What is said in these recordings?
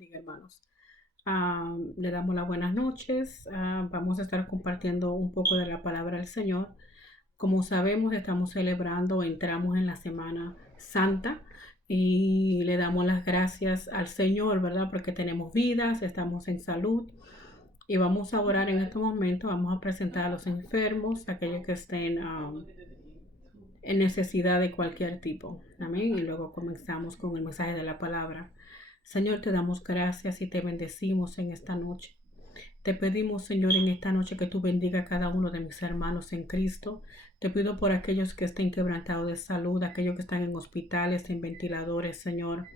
bendiga, hermanos. Le damos las buenas noches. Vamos a estar compartiendo un poco de la palabra del Señor. Como sabemos, estamos celebrando, entramos en la Semana Santa y le damos las gracias al Señor, ¿verdad? Porque tenemos vidas, estamos en salud y vamos a orar en este momento. Vamos a presentar a los enfermos, aquellos que estén en necesidad de cualquier tipo. Amén. Y luego comenzamos con el mensaje de la palabra. Señor, te damos gracias y te bendecimos en esta noche. Te pedimos, Señor, en esta noche que tú bendiga a cada uno de mis hermanos en Cristo. Te pido por aquellos que estén quebrantados de salud, aquellos que están en hospitales, en ventiladores, Señor,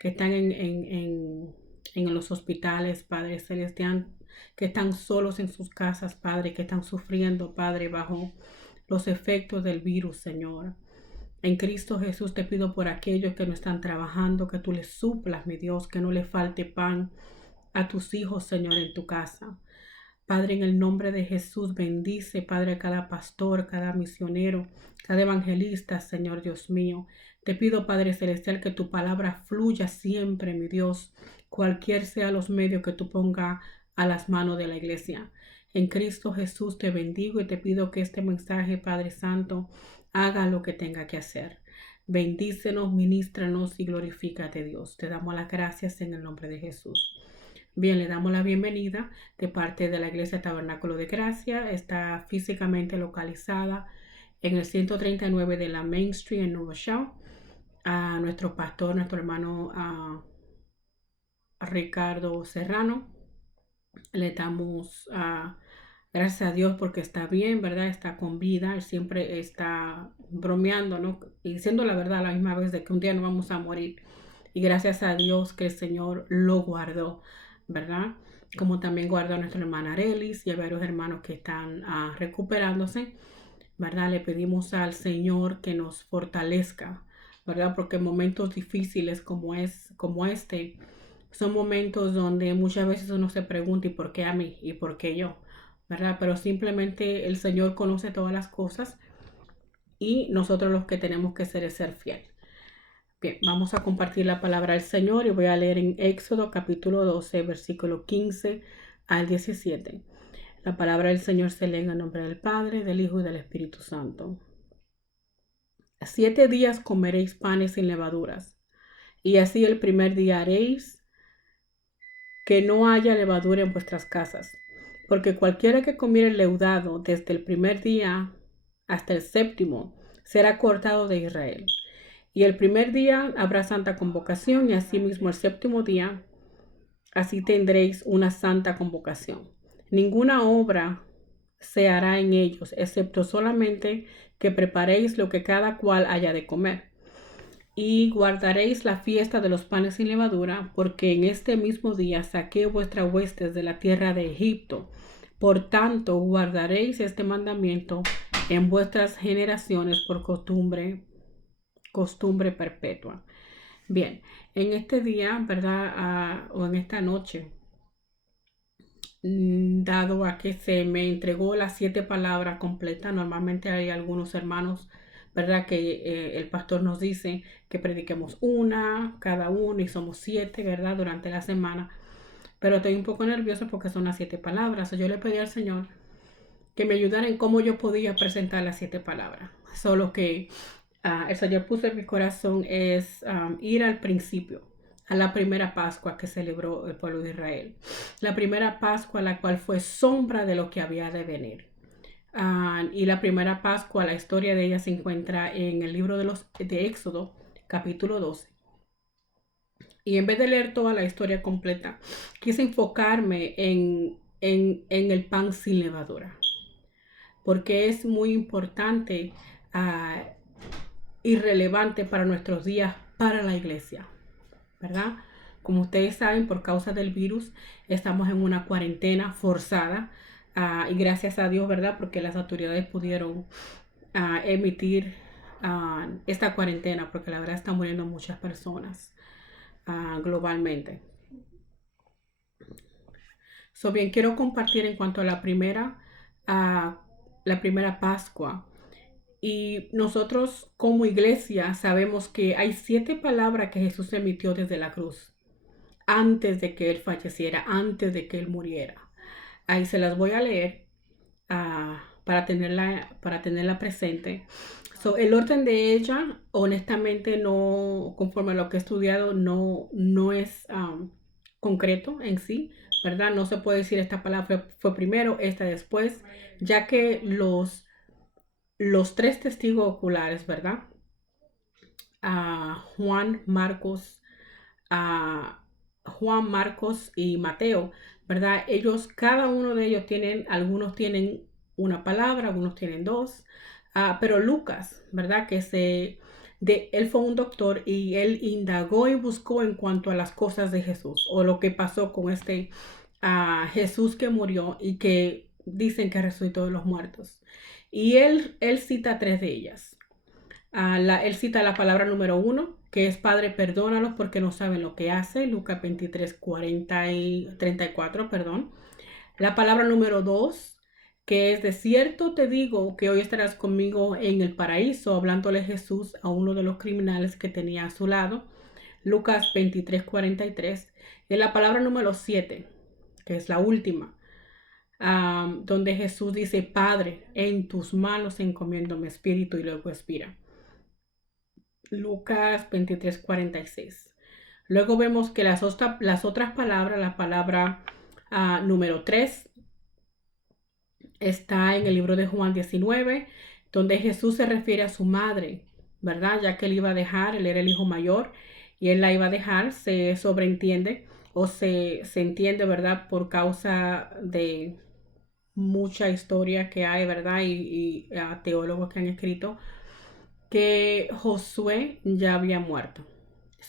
que están en los hospitales, Padre Celestial, que están solos en sus casas, Padre, que están sufriendo, Padre, bajo los efectos del virus, Señor. En Cristo Jesús te pido por aquellos que no están trabajando, que tú les suplas, mi Dios, que no le falte pan a tus hijos, Señor, en tu casa. Padre, en el nombre de Jesús, bendice, Padre, a cada pastor, cada misionero, cada evangelista, Señor Dios mío. Te pido, Padre Celestial, que tu palabra fluya siempre, mi Dios, cualquier sea los medios que tú pongas a las manos de la iglesia. En Cristo Jesús te bendigo y te pido que este mensaje, Padre Santo, haga lo que tenga que hacer. Bendícenos, ministranos y glorifícate, Dios. Te damos las gracias en el nombre de Jesús. Bien, le damos la bienvenida de parte de la Iglesia Tabernáculo de Gracia. Está físicamente localizada en el 139 de la Main Street en Nuevo Shaw. A nuestro pastor, nuestro hermano Ricardo Serrano. Le damos gracias a Dios porque está bien, ¿verdad? Está con vida. Él siempre está bromeando, ¿no? Y diciendo la verdad a la misma vez de que un día no vamos a morir. Y gracias a Dios que el Señor lo guardó, ¿verdad? Como también guardó a nuestra hermana Arelis y a varios hermanos que están recuperándose, ¿verdad? Le pedimos al Señor que nos fortalezca, ¿verdad? Porque momentos difíciles como este, son momentos donde muchas veces uno se pregunta, ¿y por qué a mí? ¿Y por qué yo? ¿Verdad? Pero simplemente el Señor conoce todas las cosas y nosotros los que tenemos que hacer es ser fiel. Bien, vamos a compartir la palabra del Señor y voy a leer en Éxodo capítulo 12, versículo 15 al 17. La palabra del Señor se lee en el nombre del Padre, del Hijo y del Espíritu Santo. 7 días comeréis panes sin levaduras, y así el primer día haréis que no haya levadura en vuestras casas, porque cualquiera que comiere leudado desde el primer día hasta el séptimo será cortado de Israel. Y el primer día habrá santa convocación y asimismo el séptimo día, así tendréis una santa convocación. Ninguna obra se hará en ellos, excepto solamente que preparéis lo que cada cual haya de comer. Y guardaréis la fiesta de los panes sin levadura, porque en este mismo día saqué vuestras huestes de la tierra de Egipto. Por tanto, guardaréis este mandamiento en vuestras generaciones por costumbre perpetua. Bien, en este día, ¿verdad? O en esta noche, dado a que se me entregó las 7 palabras completas, normalmente hay algunos hermanos, ¿verdad? Que el pastor nos dice que prediquemos una, cada uno, y somos 7, ¿verdad? Durante la semana. Pero estoy un poco nerviosa porque son las 7 palabras. Yo le pedí al Señor que me ayudara en cómo yo podía presentar las 7 palabras. Solo que el Señor puso en mi corazón es ir al principio, a la primera Pascua que celebró el pueblo de Israel. La primera Pascua, la cual fue sombra de lo que había de venir. Y la primera Pascua, la historia de ella se encuentra en el libro de Éxodo, capítulo 12. Y en vez de leer toda la historia completa, quise enfocarme en el pan sin levadura, porque es muy importante y relevante para nuestros días, para la iglesia, ¿verdad? Como ustedes saben, por causa del virus, estamos en una cuarentena forzada y gracias a Dios, ¿verdad? Porque las autoridades pudieron emitir esta cuarentena, porque la verdad están muriendo muchas personas globalmente. Bien, quiero compartir en cuanto a la primera Pascua. Y nosotros como iglesia sabemos que hay 7 palabras que Jesús emitió desde la cruz. antes de que él falleciera, antes de que él muriera. Ahí se las voy a leer para tenerla presente. So, el orden de ella, honestamente, no, conforme a lo que he estudiado, no es concreto en sí, ¿verdad? No se puede decir esta palabra fue primero, esta después, ya que los tres testigos oculares, ¿verdad? Juan, Marcos, a Juan, Marcos y Mateo, ¿verdad? Ellos, cada uno de ellos algunos tienen una palabra, algunos tienen dos, pero Lucas, ¿verdad? Él fue un doctor y él indagó y buscó en cuanto a las cosas de Jesús o lo que pasó con este Jesús que murió y que dicen que resucitó de los muertos. Y él cita tres de ellas. Él cita la palabra número 1, que es Padre, perdónalos porque no saben lo que hace, Lucas 23, 40 y 34, perdón. La palabra número 2, que es de cierto te digo que hoy estarás conmigo en el paraíso, hablándole Jesús a uno de los criminales que tenía a su lado, Lucas 23, 43. Y la palabra número 7, que es la última, donde Jesús dice, Padre, en tus manos encomiendo mi espíritu, y luego expira. Lucas 23, 46. Luego vemos que las otras palabras, la palabra número 3 está en el libro de Juan 19, donde Jesús se refiere a su madre, ¿verdad? Ya que él iba a dejar, él era el hijo mayor y él la iba a dejar, se sobreentiende o se entiende, ¿verdad? Por causa de mucha historia que hay, ¿verdad? Y teólogos que han escrito que Josué ya había muerto.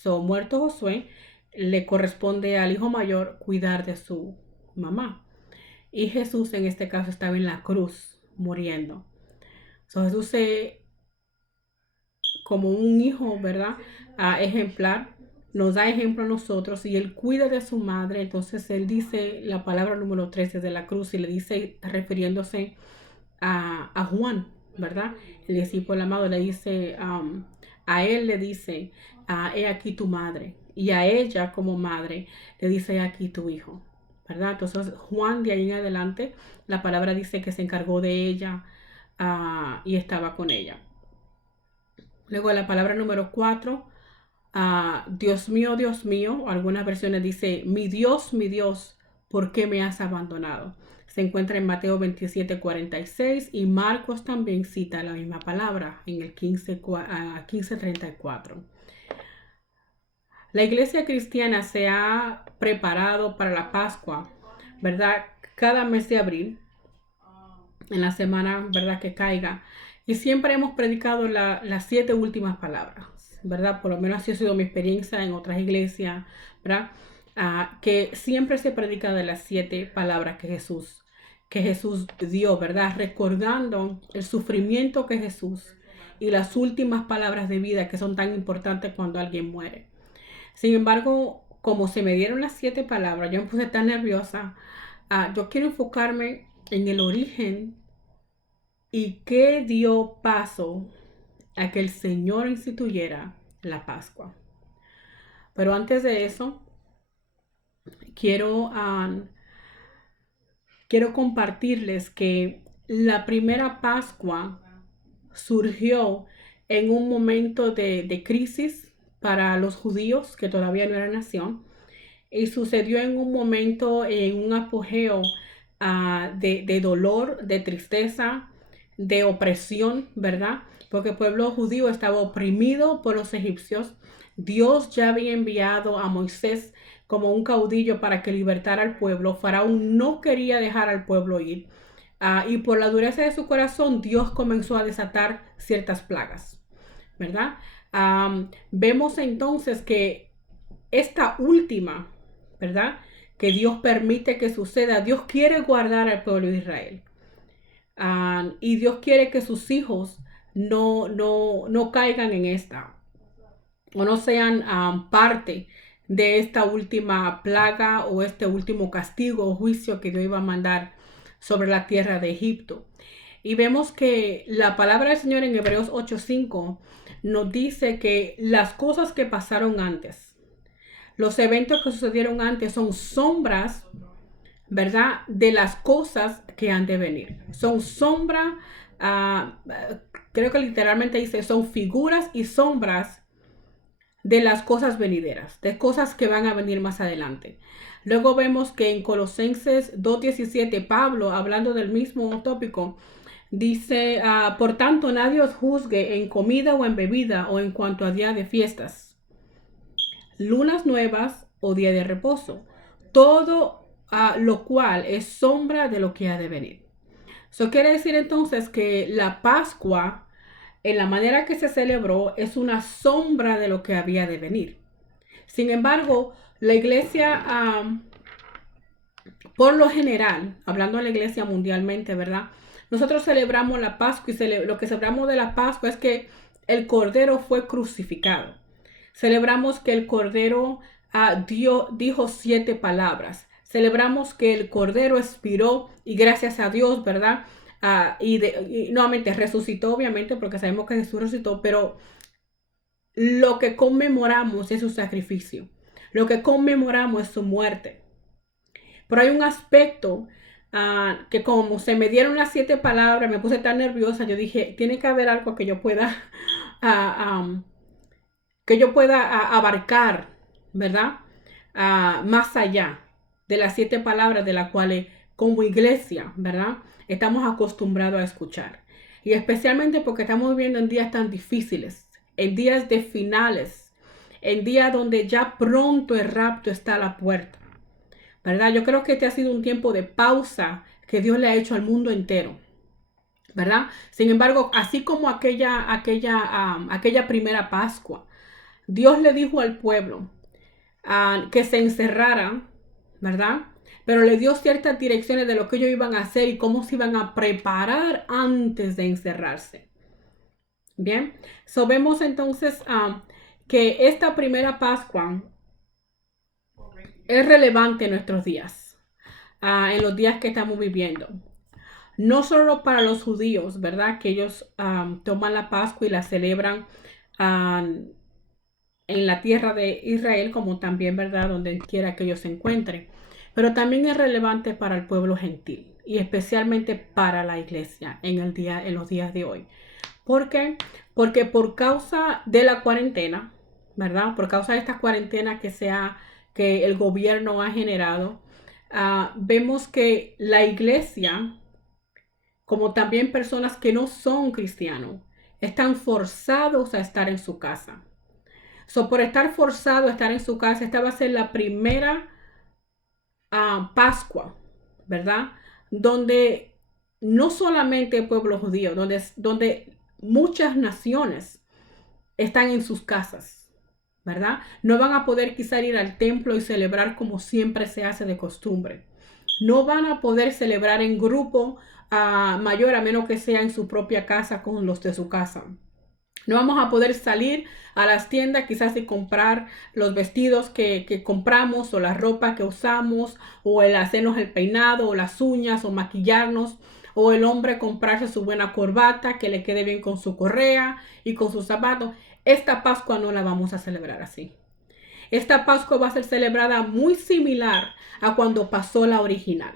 Muerto Josué, le corresponde al hijo mayor cuidar de su mamá. Y Jesús en este caso estaba en la cruz muriendo. Jesús como un hijo, ¿verdad? Ejemplar, nos da ejemplo a nosotros y él cuida de su madre. Entonces él dice la palabra número 13 de la cruz y le dice refiriéndose a Juan, ¿verdad? El discípulo amado le dice, a él le dice, he aquí tu madre. Y a ella como madre le dice, he aquí tu hijo, ¿verdad? Entonces Juan de ahí en adelante, la palabra dice que se encargó de ella y estaba con ella. Luego la palabra número 4, Dios mío, algunas versiones dice, mi Dios, ¿por qué me has abandonado? Se encuentra en Mateo 27, 46 y Marcos también cita la misma palabra en el 15, 34. La iglesia cristiana se ha preparado para la Pascua, ¿verdad? Cada mes de abril, en la semana, ¿verdad? Que caiga. Y siempre hemos predicado las 7 últimas palabras, ¿verdad? Por lo menos así ha sido mi experiencia en otras iglesias, ¿verdad? Que siempre se predica de las 7 palabras que Jesús dio, ¿verdad? Recordando el sufrimiento que Jesús y las últimas palabras de vida que son tan importantes cuando alguien muere. Sin embargo, como se me dieron las 7 palabras, yo me puse tan nerviosa. Yo quiero enfocarme en el origen y qué dio paso a que el Señor instituyera la Pascua. Pero antes de eso, quiero compartirles que la primera Pascua surgió en un momento de crisis para los judíos que todavía no eran nación y sucedió en un momento, en un apogeo de dolor, de tristeza, de opresión, ¿verdad? Porque el pueblo judío estaba oprimido por los egipcios. Dios ya había enviado a Moisés como un caudillo para que libertara al pueblo. Faraón no quería dejar al pueblo ir. Y por la dureza de su corazón, Dios comenzó a desatar ciertas plagas, ¿verdad? Vemos entonces que esta última, ¿verdad? Que Dios permite que suceda. Dios quiere guardar al pueblo de Israel. Y Dios quiere que sus hijos no caigan en esta o no sean parte de esta última plaga o este último castigo o juicio que Dios iba a mandar sobre la tierra de Egipto. Y vemos que la palabra del Señor en Hebreos 8:5 nos dice que las cosas que pasaron antes, Los eventos que sucedieron antes son sombras, ¿verdad? De las cosas que han de venir. Son sombras, creo que literalmente dice, son figuras y sombras de las cosas venideras, de cosas que van a venir más adelante. Luego vemos que en Colosenses 2:17, Pablo, hablando del mismo tópico, dice, por tanto, nadie os juzgue en comida o en bebida o en cuanto a día de fiestas, lunas nuevas o día de reposo. Todo lo cual es sombra de lo que ha de venir. Eso quiere decir entonces que la Pascua, en la manera que se celebró, es una sombra de lo que había de venir. Sin embargo, la iglesia, por lo general, hablando de la iglesia mundialmente, ¿verdad? Nosotros celebramos la Pascua y lo que celebramos de la Pascua es que el Cordero fue crucificado. Celebramos que el Cordero dijo 7 palabras. Celebramos que el Cordero expiró y gracias a Dios, ¿verdad? Y nuevamente resucitó, obviamente, porque sabemos que Jesús resucitó, pero lo que conmemoramos es su sacrificio. Lo que conmemoramos es su muerte. Pero hay un aspecto que como se me dieron las 7 palabras, me puse tan nerviosa, yo dije, tiene que haber algo que yo pueda abarcar, ¿verdad? Más allá de las 7 palabras de las cuales como iglesia, ¿verdad? Estamos acostumbrados a escuchar. Y especialmente porque estamos viviendo en días tan difíciles, en días de finales, en días donde ya pronto el rapto está a la puerta, ¿verdad? Yo creo que este ha sido un tiempo de pausa que Dios le ha hecho al mundo entero, ¿verdad? Sin embargo, así como aquella primera Pascua, Dios le dijo al pueblo que se encerrara, ¿verdad? Pero le dio ciertas direcciones de lo que ellos iban a hacer y cómo se iban a preparar antes de encerrarse. Bien, vemos entonces que esta primera Pascua es relevante en nuestros días, en los días que estamos viviendo. No solo para los judíos, ¿verdad? Que ellos toman la Pascua y la celebran en la tierra de Israel, como también, ¿verdad? Donde quiera que ellos se encuentren. Pero también es relevante para el pueblo gentil y especialmente para la iglesia en los días de hoy. ¿Por qué? Porque por causa de la cuarentena, ¿verdad? Por causa de esta cuarentena que el gobierno ha generado, vemos que la iglesia, como también personas que no son cristianos, están forzados a estar en su casa. Por estar forzado a estar en su casa, esta va a ser la primera Pascua, ¿verdad? Donde no solamente el pueblo judío, donde muchas naciones están en sus casas, ¿verdad? No van a poder quizá ir al templo y celebrar como siempre se hace de costumbre. No van a poder celebrar en grupo mayor a menos que sea en su propia casa con los de su casa. No vamos a poder salir a las tiendas quizás y comprar los vestidos que compramos o la ropa que usamos o el hacernos el peinado o las uñas o maquillarnos o el hombre comprarse su buena corbata que le quede bien con su correa y con sus zapatos. Esta Pascua no la vamos a celebrar así. Esta Pascua va a ser celebrada muy similar a cuando pasó la original.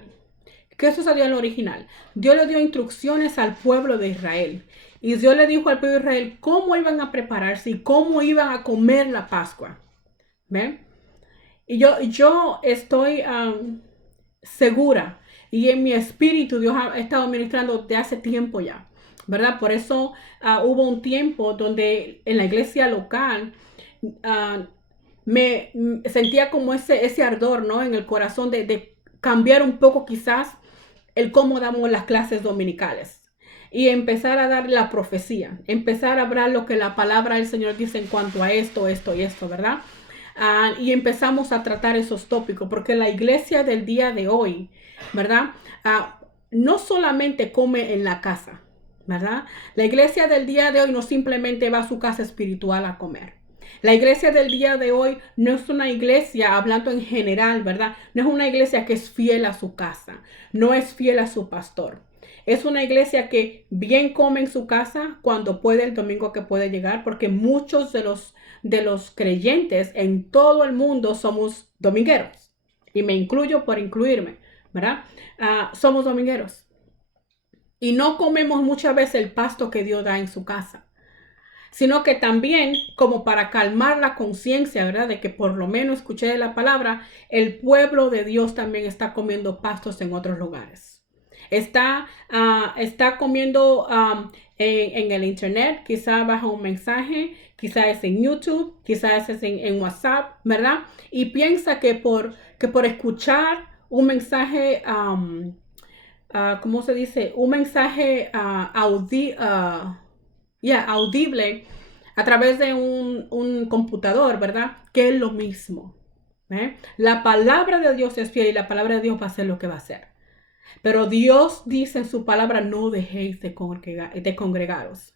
¿Qué sucedió en la original? Dios le dio instrucciones al pueblo de Israel. Y Dios le dijo al pueblo de Israel cómo iban a prepararse y cómo iban a comer la Pascua. ¿Ven? Y yo estoy segura y en mi espíritu Dios ha estado ministrando de hace tiempo ya, ¿verdad? Por eso hubo un tiempo donde en la iglesia local me sentía como ese ardor, ¿no? En el corazón de cambiar un poco quizás el cómo damos las clases dominicales. Y empezar a dar la profecía, empezar a hablar lo que la palabra del Señor dice en cuanto a esto, esto y esto, ¿verdad? Y empezamos a tratar esos tópicos, porque la iglesia del día de hoy, ¿verdad? No solamente come en la casa, ¿verdad? La iglesia del día de hoy no simplemente va a su casa espiritual a comer. La iglesia del día de hoy no es una iglesia, hablando en general, ¿verdad? No es una iglesia que es fiel a su casa, no es fiel a su pastor. Es una iglesia que bien come en su casa cuando puede, el domingo que puede llegar, porque muchos de los de los creyentes en todo el mundo somos domingueros. Y me incluyo por incluirme, ¿verdad? Somos domingueros. Y no comemos muchas veces el pasto que Dios da en su casa, sino que también como para calmar la conciencia, ¿verdad? De que por lo menos escuché de la palabra, el pueblo de Dios también está comiendo pastos en otros lugares. Está comiendo en el internet, quizá bajo un mensaje, quizá es en YouTube, quizás es en WhatsApp, ¿verdad? Y piensa que por escuchar un mensaje, ¿cómo se dice? Un mensaje audible a través de un computador, ¿verdad? Que es lo mismo. La palabra de Dios es fiel y la palabra de Dios va a hacer lo que va a hacer. Pero Dios dice en su palabra, no dejéis de congregaros.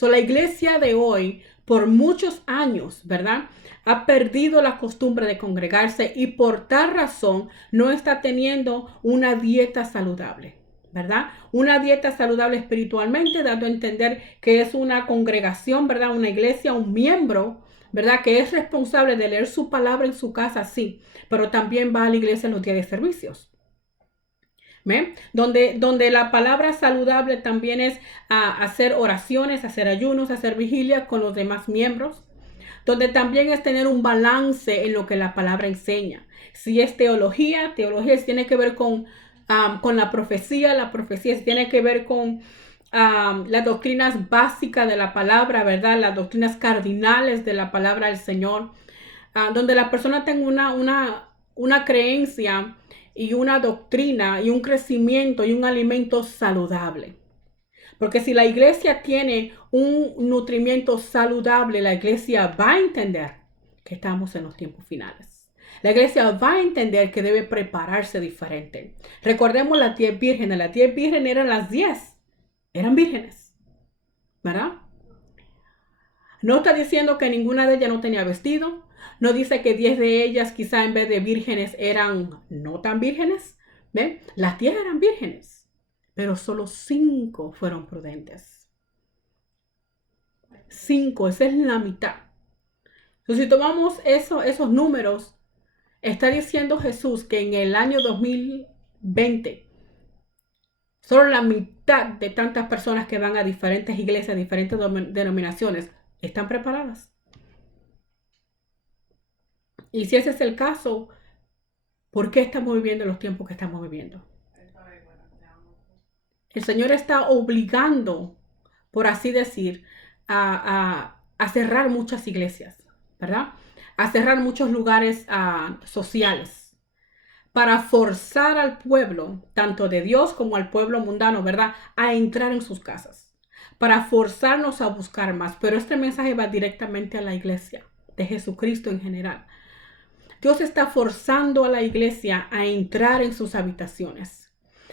La iglesia de hoy, por muchos años, ¿verdad? Ha perdido la costumbre de congregarse y por tal razón no está teniendo una dieta saludable, ¿verdad? Una dieta saludable espiritualmente, dando a entender que es una congregación, ¿verdad? Una iglesia, un miembro, ¿verdad? Que es responsable de leer su palabra en su casa, sí, pero también va a la iglesia en los días de servicios. Donde la palabra saludable también es hacer oraciones, hacer ayunos, hacer vigilia con los demás miembros, donde también es tener un balance en lo que la palabra enseña. Si es teología tiene que ver con la profecía tiene que ver con las doctrinas básicas de la palabra, ¿verdad? Las doctrinas cardinales de la palabra del Señor, donde la persona tenga una creencia y una doctrina y un crecimiento y un alimento saludable. Porque si la iglesia tiene un nutrimiento saludable, la iglesia va a entender que estamos en los tiempos finales. La iglesia va a entender que debe prepararse diferente. Recordemos las 10 vírgenes. Las 10 vírgenes eran las 10. Eran vírgenes, ¿verdad? No está diciendo que ninguna de ellas no tenía vestido. No dice que 10 de ellas quizá en vez de vírgenes eran no tan vírgenes. ¿Ven? Las 10 eran vírgenes, pero solo 5 fueron prudentes. 5, esa es la mitad. Entonces, si tomamos esos números, está diciendo Jesús que en el año 2020, solo la mitad de tantas personas que van a diferentes iglesias, diferentes denominaciones, están preparadas. Y si ese es el caso, ¿por qué estamos viviendo los tiempos que estamos viviendo? El Señor está obligando, por así decir, a cerrar muchas iglesias, ¿verdad? A cerrar muchos lugares sociales, para forzar al pueblo, tanto de Dios como al pueblo mundano, ¿verdad? A entrar en sus casas, para forzarnos a buscar más. Pero este mensaje va directamente a la iglesia de Jesucristo en general. Dios está forzando a la iglesia a entrar en sus habitaciones,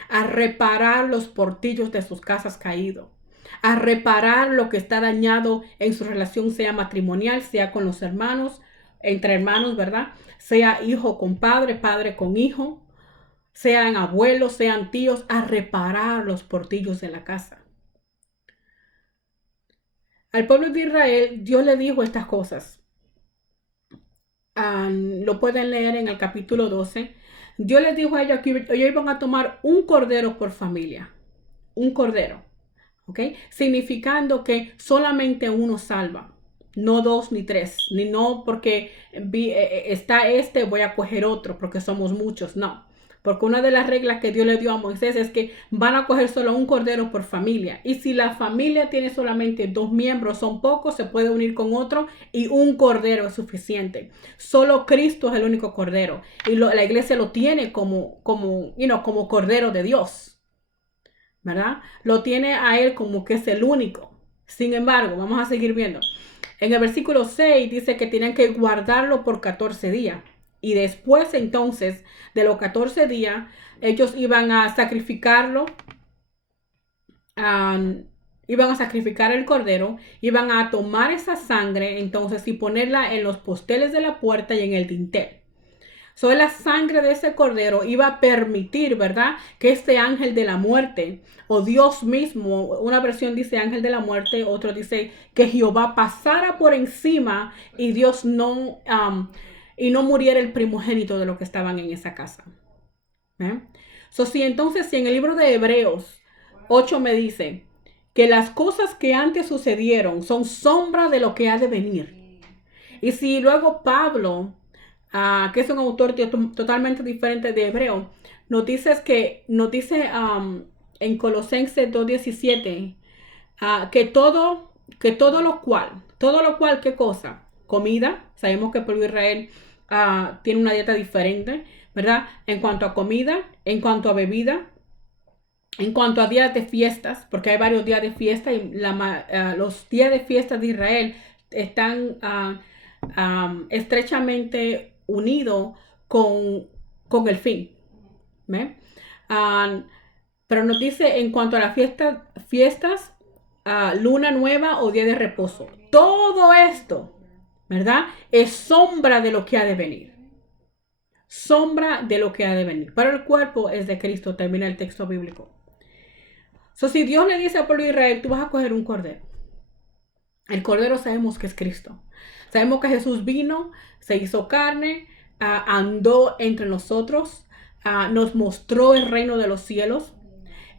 a reparar los portillos de sus casas caídos, a reparar lo que está dañado en su relación, sea matrimonial, sea con los hermanos, entre hermanos, ¿verdad? Sea hijo con padre, padre con hijo, sean abuelos, sean tíos, a reparar los portillos de la casa. Al pueblo de Israel, Dios le dijo estas cosas. Lo pueden leer en el capítulo 12. Dios les dijo a ellos que ellos iban a tomar un cordero por familia. Un cordero. ¿Ok? Significando que solamente uno salva. No 2 ni 3. Ni no porque está voy a coger otro porque somos muchos. No. Porque una de las reglas que Dios le dio a Moisés es que van a coger solo un cordero por familia. Y si la familia tiene solamente 2 miembros, son pocos, se puede unir con otro y un cordero es suficiente. Solo Cristo es el único cordero. Y la iglesia lo tiene como cordero de Dios, ¿verdad? Lo tiene a él como que es el único. Sin embargo, vamos a seguir viendo. En el versículo 6 dice que tienen que guardarlo por 14 días. Y después entonces de los 14 días, ellos iban a sacrificarlo, iban a sacrificar el cordero, iban a tomar esa sangre entonces y ponerla en los posteles de la puerta y en el dintel. So, la sangre de ese cordero iba a permitir, ¿verdad? Que este ángel de la muerte, o Dios mismo, una versión dice ángel de la muerte, otro dice que Jehová pasara por encima y Dios no, y no muriera el primogénito de los que estaban en esa casa. So, si en el libro de Hebreos 8 me dice que las cosas que antes sucedieron son sombra de lo que ha de venir. Y si luego Pablo, que es un autor totalmente diferente de Hebreo, nos dice en Colosenses 2:17 que todo lo cual, ¿qué cosa? Comida. Sabemos que el pueblo de Israel tiene una dieta diferente, ¿verdad? En cuanto a comida, en cuanto a bebida, en cuanto a días de fiestas, porque hay varios días de fiesta y los días de fiesta de Israel están estrechamente unidos con el fin. ¿Ve? Pero nos dice en cuanto a las fiestas, luna nueva o día de reposo. Todo esto, ¿verdad? Es sombra de lo que ha de venir. Sombra de lo que ha de venir. Pero el cuerpo es de Cristo, termina el texto bíblico. So, si Dios le dice al pueblo de Israel, tú vas a coger un cordero. El cordero sabemos que es Cristo. Sabemos que Jesús vino, se hizo carne, andó entre nosotros, nos mostró el reino de los cielos.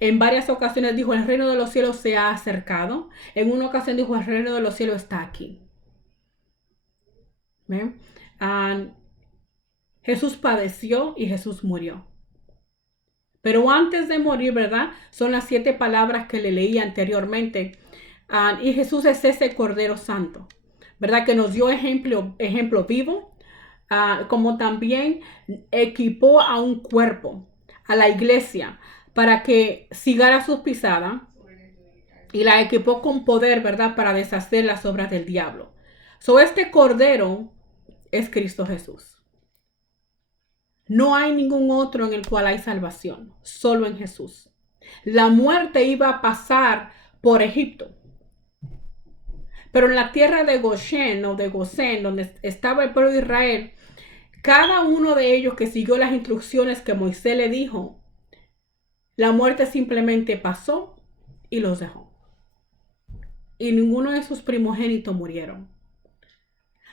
En varias ocasiones dijo, el reino de los cielos se ha acercado. En una ocasión dijo, el reino de los cielos está aquí. ¿Ven? Jesús padeció y Jesús murió. Pero antes de morir, ¿verdad? Son las 7 palabras que le leí anteriormente. Y Jesús es ese Cordero Santo, ¿verdad? Que nos dio ejemplo vivo, como también equipó a un cuerpo, a la iglesia, para que siguiera sus pisadas y la equipó con poder, ¿verdad? Para deshacer las obras del diablo. So, este Cordero es Cristo Jesús. No hay ningún otro en el cual hay salvación, solo en Jesús. La muerte iba a pasar por Egipto. Pero en la tierra de Goshen o de Gosén, donde estaba el pueblo de Israel, cada uno de ellos que siguió las instrucciones que Moisés le dijo, la muerte simplemente pasó y los dejó. Y ninguno de sus primogénitos murieron.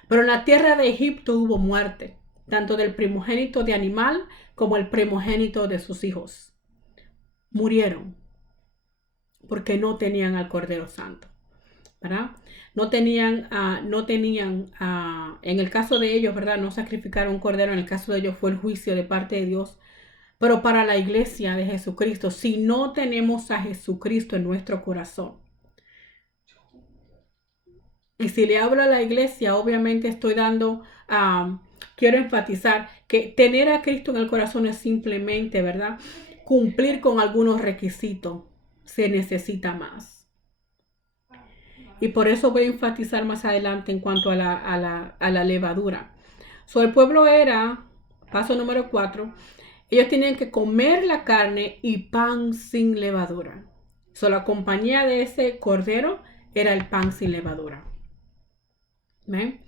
Pero en la tierra de Egipto hubo muerte, tanto del primogénito de animal como el primogénito de sus hijos. Murieron porque no tenían al Cordero Santo, ¿verdad? No tenían, en el caso de ellos, ¿verdad? No sacrificaron un cordero, en el caso de ellos fue el juicio de parte de Dios. Pero para la iglesia de Jesucristo, si no tenemos a Jesucristo en nuestro corazón, y si le hablo a la iglesia, obviamente estoy quiero enfatizar que tener a Cristo en el corazón es simplemente, ¿verdad? Cumplir con algunos requisitos. Se necesita más. Y por eso voy a enfatizar más adelante en cuanto a la levadura. So, el pueblo era, paso número 4, ellos tenían que comer la carne y pan sin levadura. So, la compañía de ese cordero era el pan sin levadura. ¿Ven?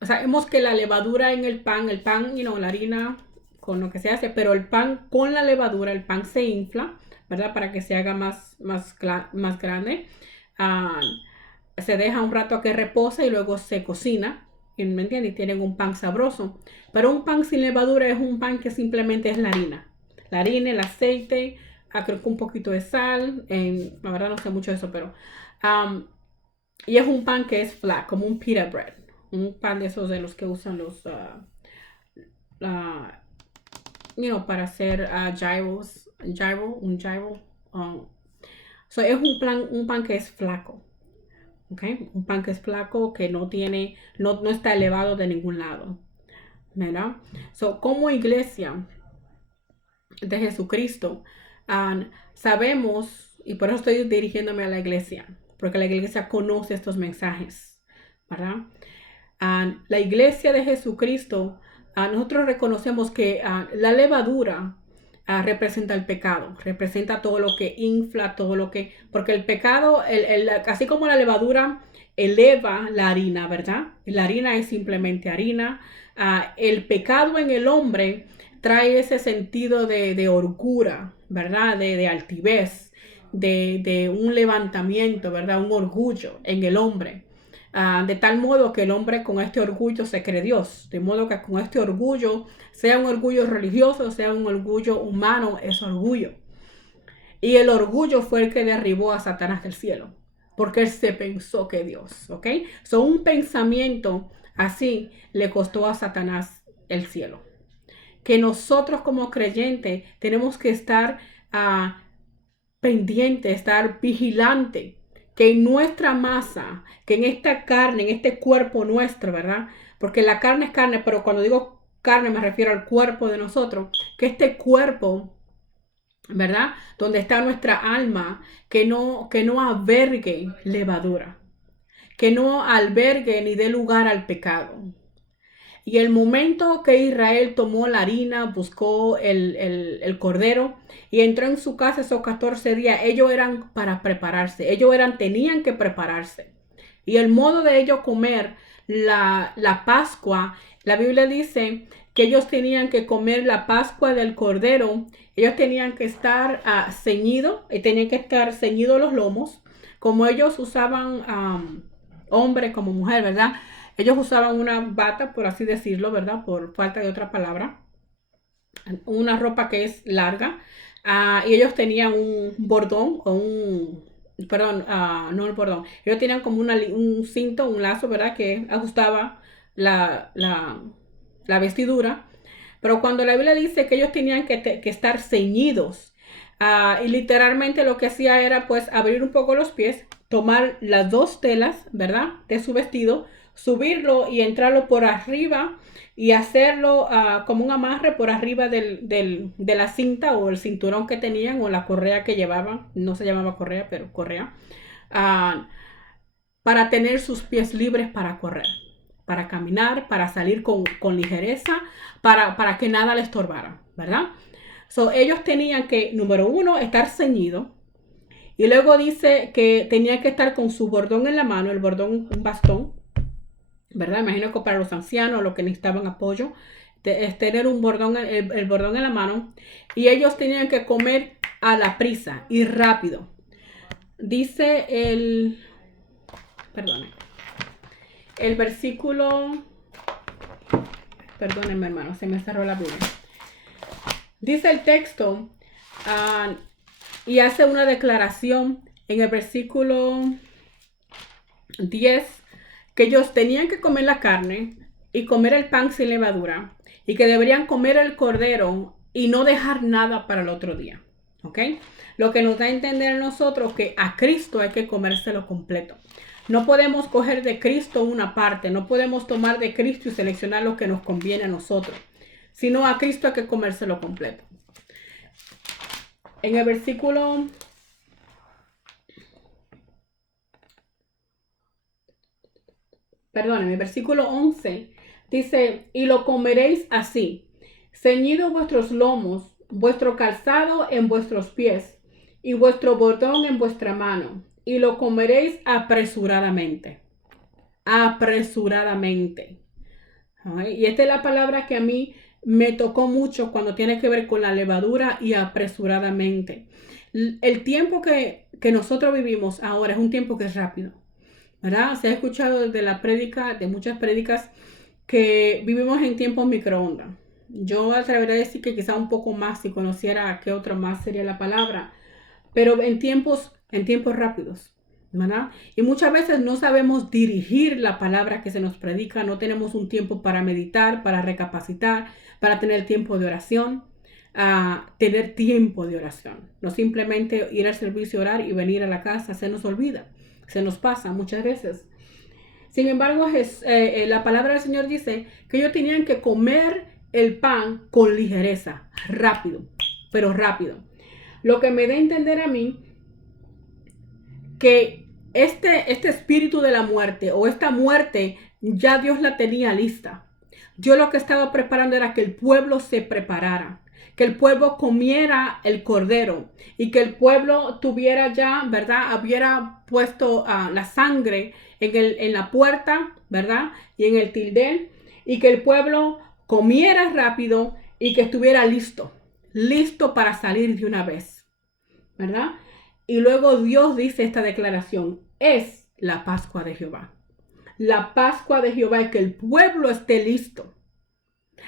Sabemos que la levadura en el pan, la harina con lo que se hace, pero el pan con la levadura, el pan se infla, ¿verdad? Para que se haga más grande. Se deja un rato a que repose y luego se cocina, ¿me entiendes? Y tienen un pan sabroso. Pero un pan sin levadura es un pan que simplemente es la harina, el aceite, creo que un poquito de sal, la verdad no sé mucho de eso, pero y es un pan que es flat, como un pita bread, un pan de esos de los que usan los para hacer gyros, un gyro. So es un pan que es flaco. Okay. Un pan que es flaco, que no está elevado de ningún lado, ¿verdad? So, como iglesia de Jesucristo, sabemos, y por eso estoy dirigiéndome a la iglesia, porque la iglesia conoce estos mensajes, ¿verdad? La iglesia de Jesucristo, nosotros reconocemos que la levadura representa el pecado, representa todo lo que infla, porque el pecado, así como la levadura eleva la harina, ¿verdad? La harina es simplemente harina. El pecado en el hombre trae ese sentido de orgura, ¿verdad? De altivez, de un levantamiento, ¿verdad? Un orgullo en el hombre. De tal modo que el hombre con este orgullo se cree Dios. De modo que con este orgullo, sea un orgullo religioso, sea un orgullo humano, es orgullo. Y el orgullo fue el que derribó a Satanás del cielo. Porque él se pensó que Dios, ¿ok? Un pensamiento así le costó a Satanás el cielo. Que nosotros como creyentes tenemos que estar pendiente, estar vigilante, que en nuestra masa, que en esta carne, en este cuerpo nuestro, ¿verdad? Porque la carne es carne, pero cuando digo carne me refiero al cuerpo de nosotros, que este cuerpo, ¿verdad? Donde está nuestra alma, que no albergue levadura, que no albergue ni dé lugar al pecado. Y el momento que Israel tomó la harina, buscó el cordero y entró en su casa esos 14 días, ellos eran para prepararse, tenían que prepararse. Y el modo de ellos comer la Pascua, la Biblia dice que ellos tenían que comer la Pascua del cordero, ellos tenían que estar ceñidos, y tenían que estar ceñidos los lomos, como ellos usaban hombre como mujer, ¿verdad? Ellos usaban una bata, por así decirlo, ¿verdad? Por falta de otra palabra. Una ropa que es larga. Y ellos tenían un bordón o un... Perdón, no el bordón. Ellos tenían como un cinto, un lazo, ¿verdad? Que ajustaba la vestidura. Pero cuando la Biblia dice que ellos tenían que estar ceñidos, y literalmente lo que hacía era pues abrir un poco los pies, tomar las dos telas, ¿verdad? De su vestido, subirlo y entrarlo por arriba y hacerlo como un amarre por arriba de la cinta o el cinturón que tenían o la correa que llevaban, no se llamaba correa, pero correa, para tener sus pies libres para correr, para caminar, para salir con ligereza, para que nada les estorbara, ¿verdad? Ellos tenían que, número uno, estar ceñidos. Y luego dice que tenían que estar con su bordón en la mano, el bordón, un bastón, ¿verdad? Imagino que para los ancianos, los que necesitaban apoyo, es tener un bordón, el bordón en la mano. Y ellos tenían que comer a la prisa y rápido. Dice el versículo, perdónenme hermano, se me cerró la Biblia. Dice el texto, y hace una declaración en el versículo 10, que ellos tenían que comer la carne y comer el pan sin levadura, y que deberían comer el cordero y no dejar nada para el otro día. ¿Ok? Lo que nos da a entender a nosotros que a Cristo hay que comérselo completo. No podemos coger de Cristo una parte, no podemos tomar de Cristo y seleccionar lo que nos conviene a nosotros, sino a Cristo hay que comérselo completo. En el versículo versículo 11 dice, y lo comeréis así, ceñidos vuestros lomos, vuestro calzado en vuestros pies, y vuestro bordón en vuestra mano, y lo comeréis apresuradamente. Apresuradamente. ¿Sí? Y esta es la palabra que a mí me tocó mucho cuando tiene que ver con la levadura y apresuradamente. El tiempo que nosotros vivimos ahora es un tiempo que es rápido, ¿verdad? Se ha escuchado de la prédica, de muchas prédicas, que vivimos en tiempos microondas. Yo atrevería a decir que quizá un poco más si conociera qué otra más sería la palabra, pero en tiempos rápidos, ¿verdad? Y muchas veces no sabemos dirigir la palabra que se nos predica, no tenemos un tiempo para meditar, para recapacitar, para tener tiempo de oración, tener tiempo de oración. No simplemente ir al servicio, orar y venir a la casa, se nos olvida, se nos pasa muchas veces. Sin embargo, la palabra del Señor dice que ellos tenían que comer el pan con ligereza, rápido, pero rápido. Lo que me da a entender a mí que este espíritu de la muerte o esta muerte ya Dios la tenía lista. Dios lo que estaba preparando era que el pueblo se preparara, que el pueblo comiera el cordero y que el pueblo tuviera ya, ¿verdad? Hubiera puesto la sangre en la puerta, ¿verdad? Y en el tildel, y que el pueblo comiera rápido y que estuviera listo para salir de una vez, ¿verdad? Y luego Dios dice esta declaración: es la Pascua de Jehová. La Pascua de Jehová es que el pueblo esté listo.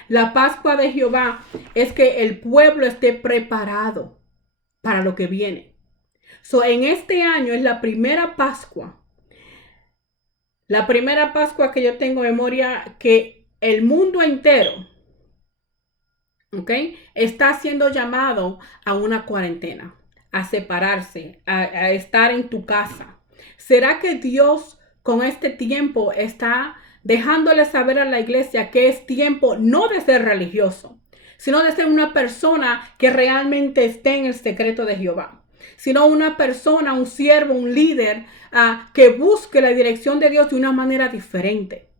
La Pascua de Jehová es que el pueblo esté preparado para lo que viene. En este año es la primera Pascua. La primera Pascua que yo tengo en memoria que el mundo entero, ¿ok?, está siendo llamado a una cuarentena, a separarse, a estar en tu casa. ¿Será que Dios con este tiempo está dejándole saber a la iglesia que es tiempo no de ser religioso, sino de ser una persona que realmente esté en el secreto de Jehová? Sino una persona, un siervo, un líder que busque la dirección de Dios de una manera diferente,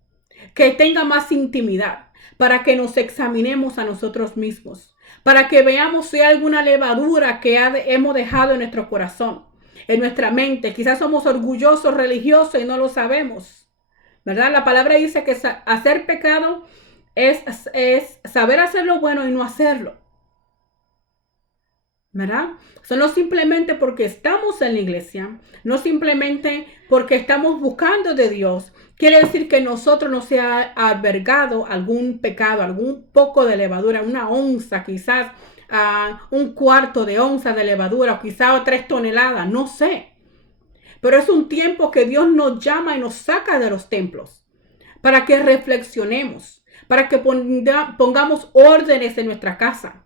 que tenga más intimidad, para que nos examinemos a nosotros mismos, para que veamos si hay alguna levadura que hemos dejado en nuestro corazón, en nuestra mente. Quizás somos orgullosos, religiosos y no lo sabemos, ¿verdad? La palabra dice que hacer pecado es saber hacer lo bueno y no hacerlo, ¿verdad? No simplemente porque estamos en la iglesia, no simplemente porque estamos buscando de Dios, quiere decir que nosotros no se ha albergado algún pecado, algún poco de levadura, una onza, quizás un cuarto de onza de levadura, o quizás 3 toneladas, no sé. Pero es un tiempo que Dios nos llama y nos saca de los templos para que reflexionemos, para que pongamos órdenes en nuestra casa,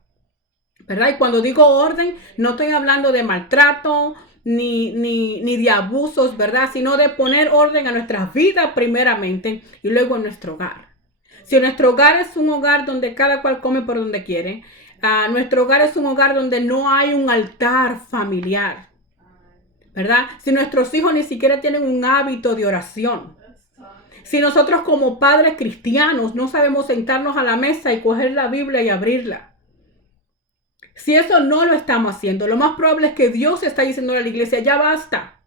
¿verdad? Y cuando digo orden, no estoy hablando de maltrato ni de abusos, ¿verdad? Sino de poner orden a nuestras vidas primeramente y luego en nuestro hogar. Si nuestro hogar es un hogar donde cada cual come por donde quiere, nuestro hogar es un hogar donde no hay un altar familiar, ¿verdad? Si nuestros hijos ni siquiera tienen un hábito de oración. Si nosotros como padres cristianos no sabemos sentarnos a la mesa y coger la Biblia y abrirla. Si eso no lo estamos haciendo, lo más probable es que Dios está diciendo a la iglesia: ya basta,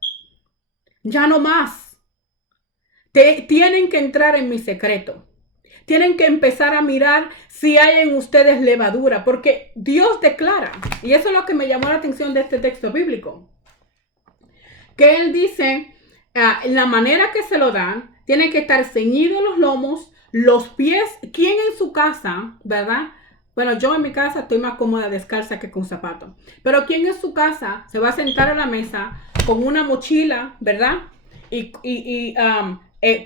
ya no más. Tienen que entrar en mi secreto. Tienen que empezar a mirar si hay en ustedes levadura, porque Dios declara, y eso es lo que me llamó la atención de este texto bíblico, que Él dice, la manera que se lo dan, tienen que estar ceñidos los lomos, los pies. ¿Quién en su casa, verdad? Bueno, yo en mi casa estoy más cómoda descalza que con zapatos. Pero ¿quién en su casa se va a sentar a la mesa con una mochila, verdad?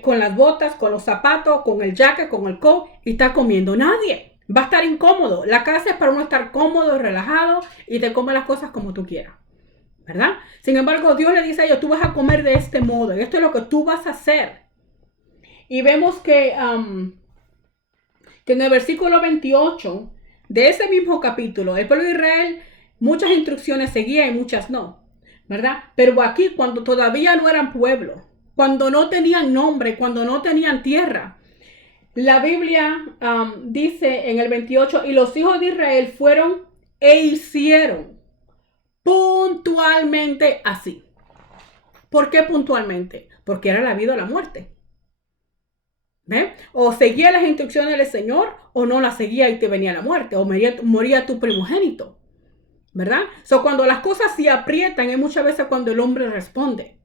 Con las botas, con los zapatos, con el jacket, con el coat, y está comiendo? Nadie. Va a estar incómodo. La casa es para uno estar cómodo, relajado, y te come las cosas como tú quieras, ¿verdad? Sin embargo, Dios le dice a ellos: tú vas a comer de este modo, y esto es lo que tú vas a hacer. Y vemos que en el versículo 28 de ese mismo capítulo, el pueblo de Israel, muchas instrucciones seguía y muchas no, ¿verdad? Pero aquí, cuando todavía no eran pueblo, cuando no tenían nombre, cuando no tenían tierra, la Biblia dice en el 28, y los hijos de Israel fueron e hicieron puntualmente así. ¿Por qué puntualmente? Porque era la vida o la muerte. ¿Ve? O seguía las instrucciones del Señor o no las seguía y te venía la muerte, o moría tu primogénito, ¿verdad? Cuando las cosas se aprietan es muchas veces cuando el hombre responde.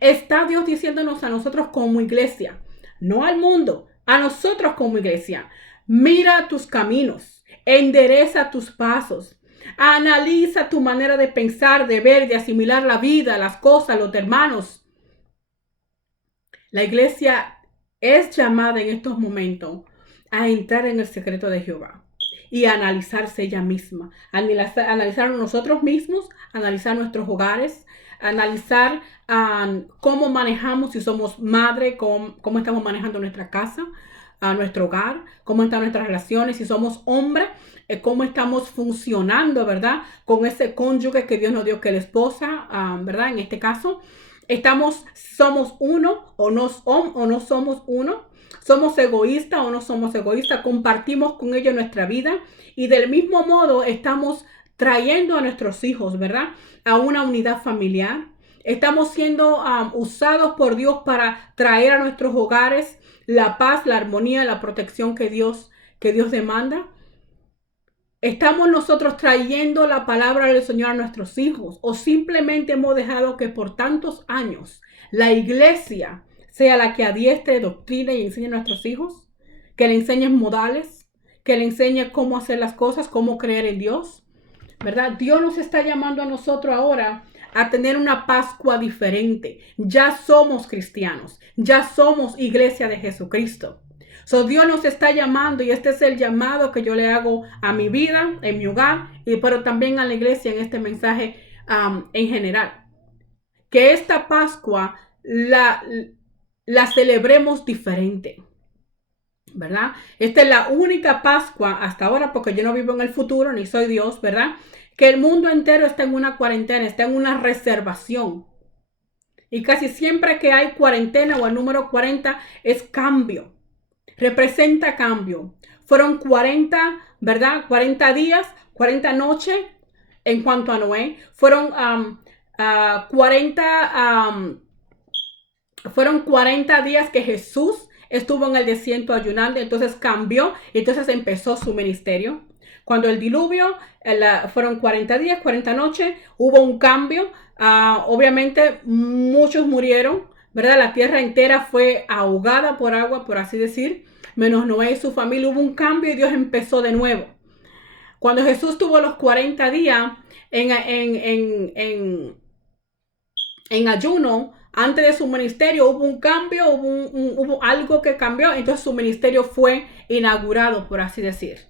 Está Dios diciéndonos a nosotros como iglesia, no al mundo, a nosotros como iglesia: mira tus caminos, endereza tus pasos, analiza tu manera de pensar, de ver, de asimilar la vida, las cosas, los hermanos. La iglesia es llamada en estos momentos a entrar en el secreto de Jehová y a analizarse ella misma, analizar nosotros mismos, analizar nuestros hogares, analizar cómo manejamos, si somos madre, cómo estamos manejando nuestra casa, nuestro hogar, cómo están nuestras relaciones, si somos hombres, cómo estamos funcionando, ¿verdad? Con ese cónyuge que Dios nos dio, que es la esposa, ¿verdad? En este caso, somos uno o no somos uno, somos egoístas o no somos egoístas, compartimos con ellos nuestra vida, y del mismo modo estamos trayendo a nuestros hijos, ¿verdad?, a una unidad familiar. Estamos siendo usados por Dios para traer a nuestros hogares la paz, la armonía, la protección que Dios demanda. ¿Estamos nosotros trayendo la palabra del Señor a nuestros hijos? ¿O simplemente hemos dejado que por tantos años la iglesia sea la que adiestre, doctrina y enseñe a nuestros hijos? Que le enseñen modales, que le enseñe cómo hacer las cosas, cómo creer en Dios, ¿verdad? Dios nos está llamando a nosotros ahora a tener una Pascua diferente. Ya somos cristianos, ya somos iglesia de Jesucristo. So, Dios nos está llamando y este es el llamado que yo le hago a mi vida, en mi hogar, pero también a la iglesia en este mensaje en general. Que esta Pascua la celebremos diferente, ¿verdad? Esta es la única Pascua hasta ahora, porque yo no vivo en el futuro, ni soy Dios, ¿verdad? Que el mundo entero está en una cuarentena, está en una reservación. Y casi siempre que hay cuarentena o el número 40 es cambio. Representa cambio. Fueron 40, ¿verdad? 40 días, 40 noches en cuanto a Noé. Fueron 40 días que Jesús estuvo en el desierto ayunando, entonces cambió, entonces empezó su ministerio. Cuando el diluvio, fueron 40 días, 40 noches, hubo un cambio. Obviamente muchos murieron, ¿verdad? La tierra entera fue ahogada por agua, por así decir, menos Noé y su familia. Hubo un cambio y Dios empezó de nuevo. Cuando Jesús tuvo los 40 días en ayuno, antes de su ministerio hubo un cambio, hubo algo que cambió, entonces su ministerio fue inaugurado, por así decir.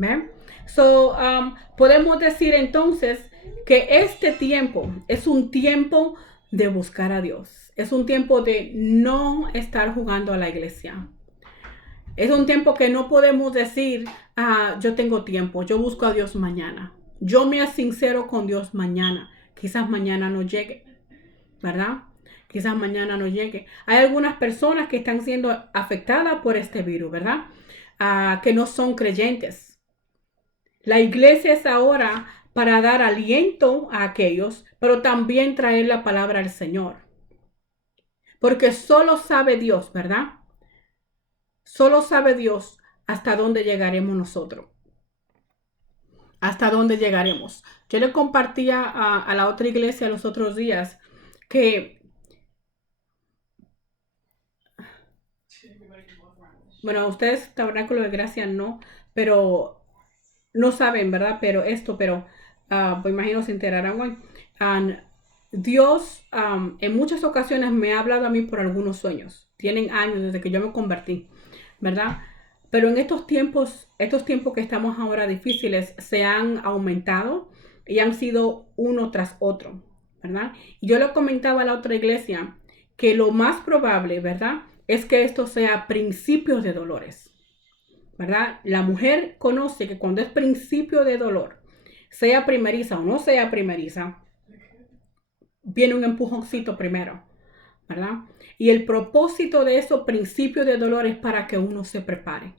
¿Ven? So, podemos decir entonces que este tiempo es un tiempo de buscar a Dios. Es un tiempo de no estar jugando a la iglesia. Es un tiempo que no podemos decir, yo tengo tiempo, yo busco a Dios mañana. Yo me sincero con Dios mañana. Quizás mañana no llegue, ¿verdad? Quizás mañana no llegue. Hay algunas personas que están siendo afectadas por este virus, ¿verdad? Que no son creyentes. La iglesia es ahora para dar aliento a aquellos, pero también traer la palabra al Señor. Porque solo sabe Dios, ¿verdad? Solo sabe Dios hasta dónde llegaremos nosotros. Hasta dónde llegaremos. Yo le compartía a la otra iglesia los otros días que, bueno, ustedes Tabernáculo de Gracia no, pero no saben, ¿verdad? Pero pues imagino se enterarán hoy. Dios en muchas ocasiones me ha hablado a mí por algunos sueños. Tienen años desde que yo me convertí, ¿verdad? Pero en estos tiempos que estamos ahora difíciles, se han aumentado y han sido uno tras otro, ¿verdad? Y yo le comentaba a la otra iglesia que lo más probable, ¿verdad? Es que esto sea principios de dolores, ¿verdad? La mujer conoce que cuando es principio de dolor, sea primeriza o no sea primeriza, viene un empujoncito primero, ¿verdad? Y el propósito de esos principios de dolor es para que uno se prepare,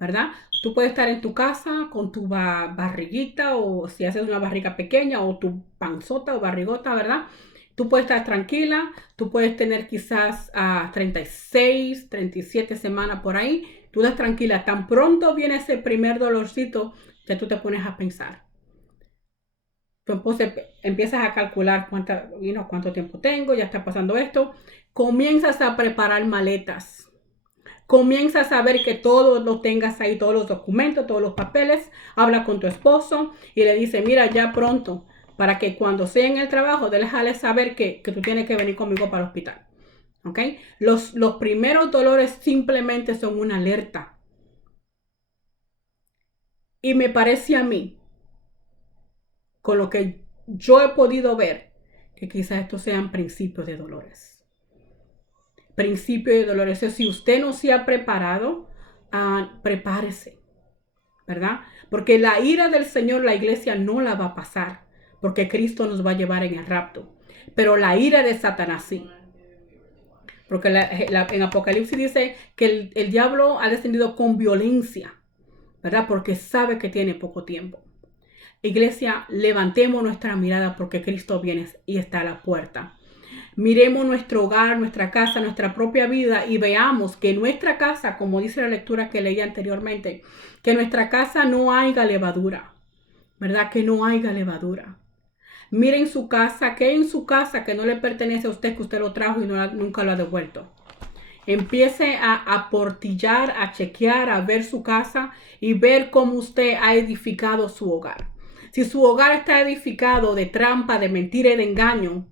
¿verdad? Tú puedes estar en tu casa con tu barriguita, o si haces una barriga pequeña, o tu panzota o barrigota, ¿verdad? Tú puedes estar tranquila, tú puedes tener quizás 36, 37 semanas por ahí. Tú estás tranquila, tan pronto viene ese primer dolorcito que tú te pones a pensar. Entonces empiezas a calcular cuánto tiempo tengo, ya está pasando esto. Comienzas a preparar maletas. Comienzas a ver que todo lo tengas ahí, todos los documentos, todos los papeles. Habla con tu esposo y le dice, mira, ya pronto, para que cuando sea en el trabajo, déjale saber que tú tienes que venir conmigo para el hospital. ¿Ok? Los primeros dolores simplemente son una alerta. Y me parece a mí, con lo que yo he podido ver, que quizás estos sean principios de dolores. Principios de dolores. Si usted no se ha preparado, prepárese, ¿verdad? Porque la ira del Señor, la iglesia no la va a pasar, porque Cristo nos va a llevar en el rapto. Pero la ira de Satanás sí. Porque en Apocalipsis dice que el diablo ha descendido con violencia, ¿verdad? Porque sabe que tiene poco tiempo. Iglesia, levantemos nuestra mirada porque Cristo viene y está a la puerta. Miremos nuestro hogar, nuestra casa, nuestra propia vida y veamos que en nuestra casa, como dice la lectura que leí anteriormente, que en nuestra casa no haya levadura, ¿verdad? Que no haya levadura. Miren su casa, que en su casa que no le pertenece a usted, que usted lo trajo y nunca lo ha devuelto. Empiece a portillar, a chequear, a ver su casa y ver cómo usted ha edificado su hogar. Si su hogar está edificado de trampa, de mentira y de engaño,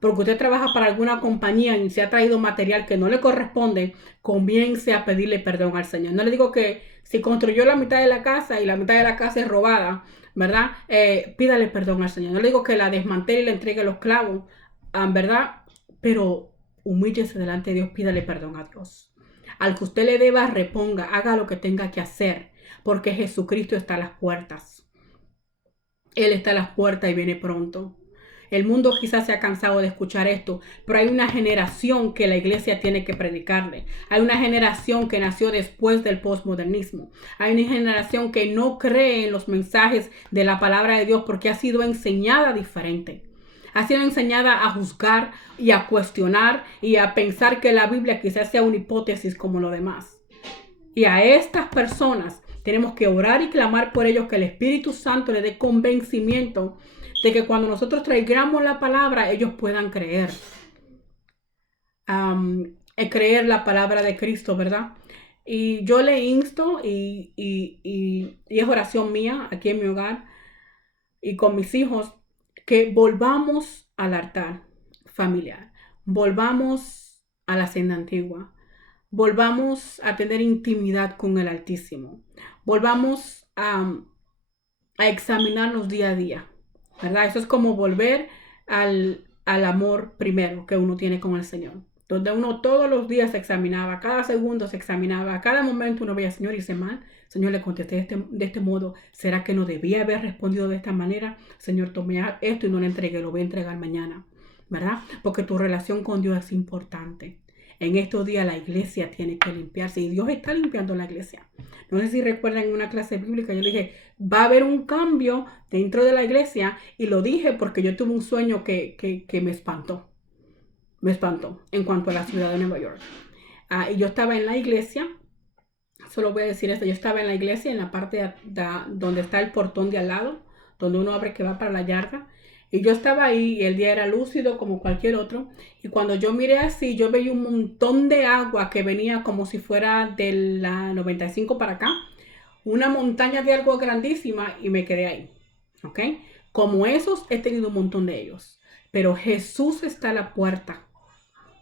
porque usted trabaja para alguna compañía y se ha traído material que no le corresponde, comience a pedirle perdón al Señor. No le digo que si construyó la mitad de la casa y la mitad de la casa es robada, ¿verdad? Pídale perdón al Señor. No le digo que la desmantele y le entregue los clavos, ¿verdad? Pero humíllese delante de Dios, pídale perdón a Dios. Al que usted le deba, reponga, haga lo que tenga que hacer, porque Jesucristo está a las puertas. Él está a las puertas y viene pronto. El mundo quizás se ha cansado de escuchar esto, pero hay una generación que la iglesia tiene que predicarle. Hay una generación que nació después del postmodernismo. Hay una generación que no cree en los mensajes de la palabra de Dios porque ha sido enseñada diferente. Ha sido enseñada a juzgar y a cuestionar y a pensar que la Biblia quizás sea una hipótesis como lo demás. Y a estas personas tenemos que orar y clamar por ellos, que el Espíritu Santo les dé convencimiento de que cuando nosotros traigamos la palabra, ellos puedan creer. Creer la palabra de Cristo, ¿verdad? Y yo le insto y es oración mía aquí en mi hogar y con mis hijos, que volvamos al altar familiar, volvamos a la senda antigua, volvamos a tener intimidad con el Altísimo, volvamos a examinarnos día a día, ¿verdad? Eso es como volver al amor primero que uno tiene con el Señor, donde uno todos los días se examinaba, cada segundo se examinaba, cada momento uno veía, Señor, hice mal, Señor, le contesté de este modo, ¿será que no debía haber respondido de esta manera? Señor, tomé esto y no le entregué, lo voy a entregar mañana, ¿verdad? Porque tu relación con Dios es importante. En estos días la iglesia tiene que limpiarse y Dios está limpiando la iglesia. No sé si recuerdan en una clase bíblica, yo le dije, va a haber un cambio dentro de la iglesia y lo dije porque yo tuve un sueño que me espantó. Me espantó en cuanto a la ciudad de Nueva York. Y yo estaba en la iglesia, solo voy a decir esto, yo estaba en la iglesia en la parte donde está el portón de al lado, donde uno abre que va para la yarda. Y yo estaba ahí y el día era lúcido como cualquier otro. Y cuando yo miré así, yo veía un montón de agua que venía como si fuera de la 95 para acá. Una montaña de agua grandísima y me quedé ahí. ¿Ok? Como esos he tenido un montón de ellos. Pero Jesús está a la puerta,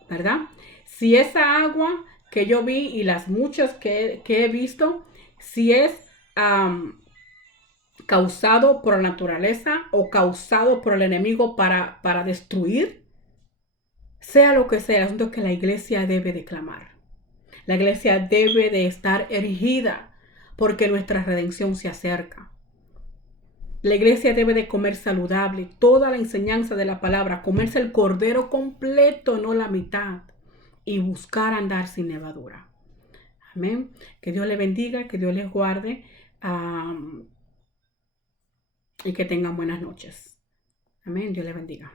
¿verdad? Si esa agua que yo vi y las muchas que he visto, si es causado por la naturaleza o causado por el enemigo para destruir, sea lo que sea, el asunto es que la iglesia debe de clamar. La iglesia debe de estar erigida porque nuestra redención se acerca. La iglesia debe de comer saludable, toda la enseñanza de la palabra, comerse el cordero completo, no la mitad, y buscar andar sin levadura. Amén. Que Dios les bendiga, que Dios les guarde y que tengan buenas noches. Amén. Dios les bendiga.